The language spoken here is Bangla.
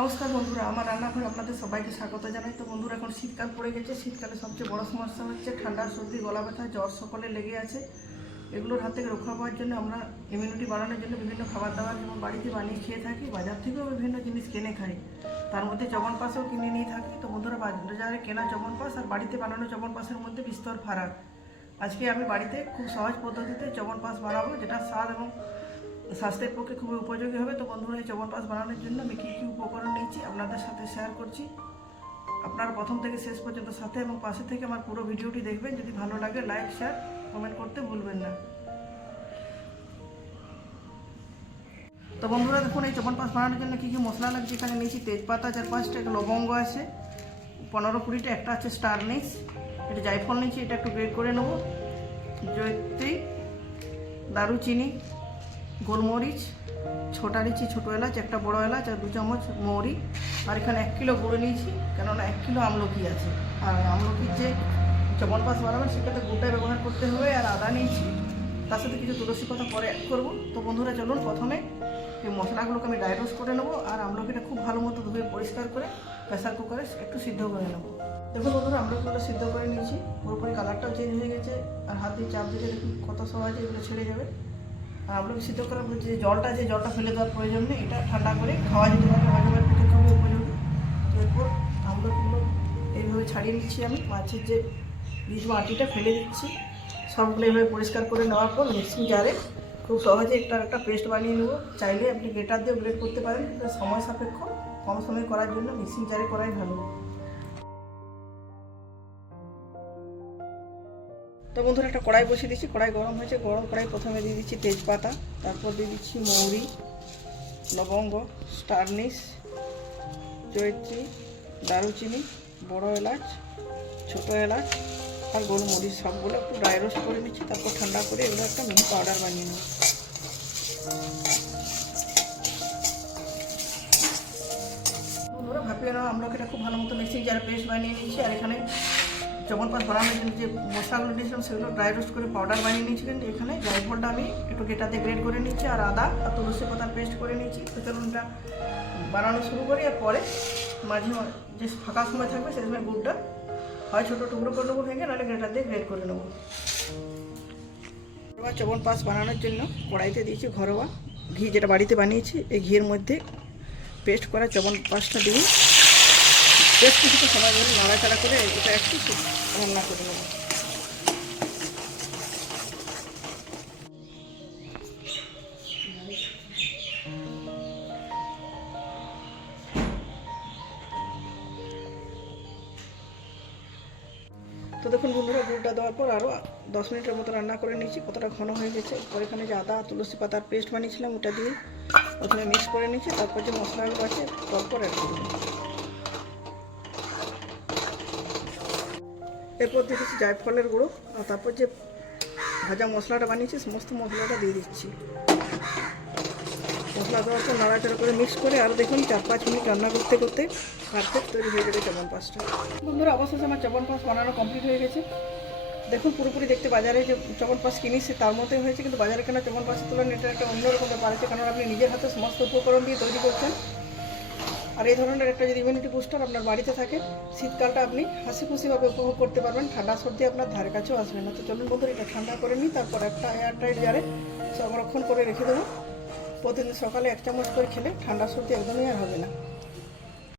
নমস্কার বন্ধুরা, আমার রান্নাঘরে আপনাদের সবাইকে স্বাগত জানাই। তো বন্ধুরা, এখন শীতকাল পড়ে গেছে। শীতকালে সবচেয়ে বড় সমস্যা হচ্ছে ঠান্ডা, সর্দি, গলা ব্যথা, জ্বর সকলে লেগে আছে। এগুলোর হাত থেকে রক্ষা পাওয়ার জন্য আমরা ইমিউনিটি বাড়ানোর জন্য বিভিন্ন খাবার দাবার যেমন বাড়িতে বানিয়ে খেয়ে থাকি, বাজার থেকেও বিভিন্ন জিনিস কিনে খাই। তার মধ্যে চবন পাশও কিনে নিয়ে থাকি। তো বন্ধুরা, বাজারে কেনা চবন পাশ আর বাড়িতে বানানো চবন পাশের মধ্যে বিস্তর ফারাক। আজকে আমি বাড়িতে খুব সহজ পদ্ধতিতে চবন পাশ বানাবো, যেটা স্বাদ এবং স্বাস্থ্যের পক্ষে খুবই উপযোগী হবে। তো বন্ধুরা, এই চবন পাস বানানোর জন্য আমি কী কী উপকরণ নিয়েছি আপনাদের সাথে শেয়ার করছি। আপনারা প্রথম থেকে শেষ পর্যন্ত সাথে এবং পাশে থেকে আমার পুরো ভিডিওটি দেখবেন। যদি ভালো লাগে লাইক শেয়ার কমেন্ট করতে ভুলবেন না। তো বন্ধুরা, দেখুন, এই চবন পাস বানানোর জন্য কী কী মশলা লাগছে? এখানে নিয়েছি তেজপাতা, চার পাঁচটা একটা লবঙ্গ আছে। পনেরো কুড়িটা, একটা আছে স্টার নিস এটা জায়ফল নিয়েছি, এটা একটু গ্রেড করে নেব। জয়ত্রী, দারুচিনি গোলমরিচ, ছোটা নিচ্ছি ছোটো এলাচ, একটা বড় এলাচ আর দু চামচ মৌরি। আর এখানে এক কিলো গুঁড়ো নিয়েছি, কেননা এক কিলো আমলকি আছে। আর আমলকির যে চমন পাস বানাবেন সেক্ষেত্রে গুড়টা ব্যবহার করতে হবে আর আদা নিয়েছি। তার সাথে কিছু তুলসী পাতা পরে অ্যাড করব। তো বন্ধুরা, চলুন প্রথমে এই মশলাগুলোকে আমি ড্রাই রোস্ট করে নেব আর আমলকিটা খুব ভালো মতো ধুয়ে পরিষ্কার করে প্রেসার কুকারে একটু সিদ্ধ করে নেব। দেখুন বন্ধুরা, আমলকিগুলো সিদ্ধ করে নিয়েছি। পুরোপুরি কালারটাও চেঞ্জ হয়ে গেছে। আর হাত দিয়ে চাপ দিলে দেখুন কত সহজে এগুলো ছেড়ে যাবে। আমলকি সিদ্ধ করার পর যে জলটা যে জলটা ফেলে দেওয়ার প্রয়োজন নেই, এটা ঠান্ডা করে খাওয়া যেতে পারবে হজমের পক্ষে খুবই উপযোগী তো এরপর আমলকিগুলো এইভাবে ছাড়িয়ে নিচ্ছি আমি, মাছের যে বীজ মাটিটা ফেলে দিচ্ছি। সবগুলো এইভাবে পরিষ্কার করে নেওয়ার পর মিক্সিং জারে খুব সহজে একটা একটা পেস্ট বানিয়ে নেব। চাইলে আপনি গ্রেটার দিয়ে ব্লেড করতে পারেন সময় সাপেক্ষ, কম সময় করার জন্য মিক্সিং জারে করাই ভালো। তো বন্ধুরা একটা কড়াই বসিয়ে দিচ্ছি। কড়াই গরম হয়েছে। গরম কড়াই প্রথমে দিয়ে দিচ্ছি তেজপাতা, তারপর দিয়ে দিচ্ছি মৌরি, লবঙ্গ স্টারনিস জয়ত্রী, দারুচিনি, বড় এলাচ, ছোটো এলাচ আর গোলমরিচ সবগুলো একটু ড্রাই রোস্ট করে নিচ্ছি, তারপর ঠান্ডা করে এগুলো একটা মিহি পাউডার বানিয়ে নেব। বন্ধুরা ভাপিয়ে খুব ভালো মতো মিক্সিং জারে পেস্ট বানিয়ে নিয়েছি আর এখানে বানানোর জন্য যে মশলাগুলো দিয়েছিলাম, সেগুলো ড্রাই রোস্ট করে পাউডার বানিয়ে নিয়েছিলেন এখানে জায়ফলটা আমি একটু গেটাতে গ্রেড করে নিচ্ছি আর আদা আর তুলসী পাতার পেস্ট করে নিচ্ছি তো চলুন এটা বানানো শুরু করি আর পরে মাঝে যে ফাঁকা সময় থাকবে সেই সময় গুড়টা হয় ছোটো টুকরো করে নেব ভেঙে, নাহলে গ্রেটার দিয়ে গ্রেড করে নেব। চবন পাস বানানোর জন্য কড়াইতে দিয়েছি ঘরোয়া ঘি যেটা বাড়িতে বানিয়েছি, এই ঘিয়ের মধ্যে পেস্ট করা চবন পাসটা দিয়ে বেশ কিছুটা সময় ধরে নাড়াচাড়া করে এটা একটু রান্না করে নেব। তো দেখুন বন্ধুরা, গুড়টা দেওয়ার পর আরও দশ মিনিটের মতো রান্না করে নিয়েছি। কতটা ঘন হয়ে গেছে। পর এখানে যে আদা, তুলসী পাতার পেস্ট বানিয়েছিলাম, ওটা দিয়ে প্রথমে মিক্স করে নিয়েছি। তারপর যে মশলাগুলো আছে, তারপর অ্যাড করে এরপর দিয়ে দিচ্ছি জায়ফলের গুঁড়ো, আর তারপর যে ভাজা মশলাটা বানিয়েছি, সমস্ত মশলাটা দিয়ে দিচ্ছি। মশলা দেওয়ার পর নাড়াচাড়া করে মিক্স করে, আর দেখুন চার পাঁচ মিনিট রান্না করতে করতে পারফেক্ট তৈরি হয়ে যাবে চবন পাসটা বন্ধুরা, অবশেষে আমার চবন পাস বানানো কমপ্লিট হয়ে গেছে। দেখুন পুরোপুরি দেখতে বাজারে যে চবন পাস কিনেছি, তার মতোই হয়েছে, কিন্তু বাজারে কেনা চবন পাসের তুলনায় এটা একটা অন্যরকম ব্যাপার আছে কারণ আপনি নিজের হাতে সমস্ত উপকরণ দিয়ে তৈরি করছেন। আর এই ধরনের একটা যদি ইমিউনিটি বুস্টার আপনার বাড়িতে থাকে, শীতকালটা আপনি হাসি খুশিভাবে উপভোগ করতে পারবেন। ঠান্ডা সর্দি আপনার ধারে কাছেও আসবে না। তো চলুন বন্ধুরা, এটা ঠান্ডা করে নিই, তারপর একটা এয়ার টাইট জারে সংরক্ষণ করে রেখে দেবো। প্রতিদিন সকালে এক চামচ করে খেলে ঠান্ডা সর্দি একদমই আর হবে না।